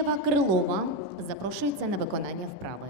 Єва Крилова запрошується на виконання вправи.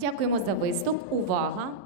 Дякуємо за виступ. Увага!